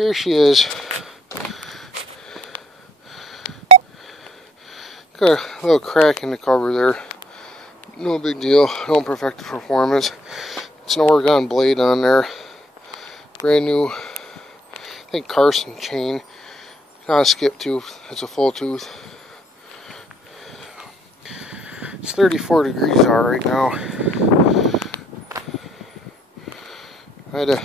Here she is. Got a little crack in the cover there. No big deal. Don't affect the performance. It's an Oregon blade on there. Brand new, I think, Carson chain. Not a skip tooth. It's a full tooth. It's 34 degrees out right now. I had to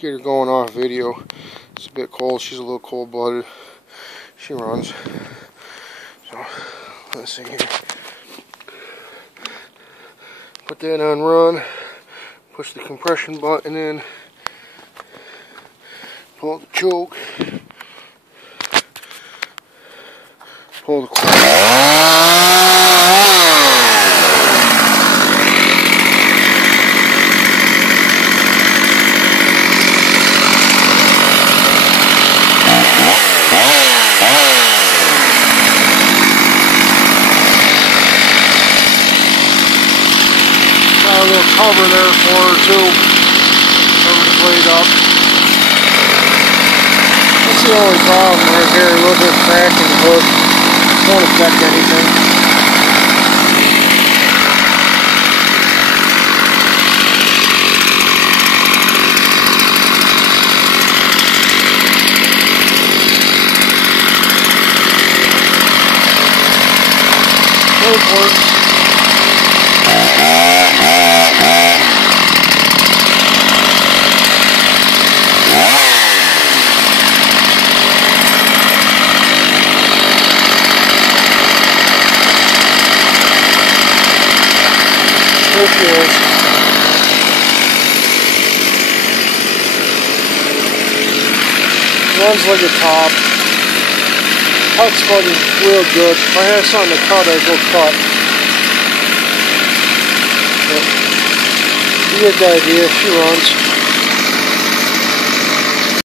get her going off video. It's a bit cold. She's a little cold-blooded. She runs. So let's see here. Put that on run. Push the compression button in. Pull the choke. Pull the cord. Got a little cover there for her too. Cover the blade up. That's the only problem right here. A little bit of crack in the hood. Won't affect anything. Both works. There she is. Runs like a top. Cuts fucking real good. If I had something to cut, I'd go cut. But you get the idea. She runs.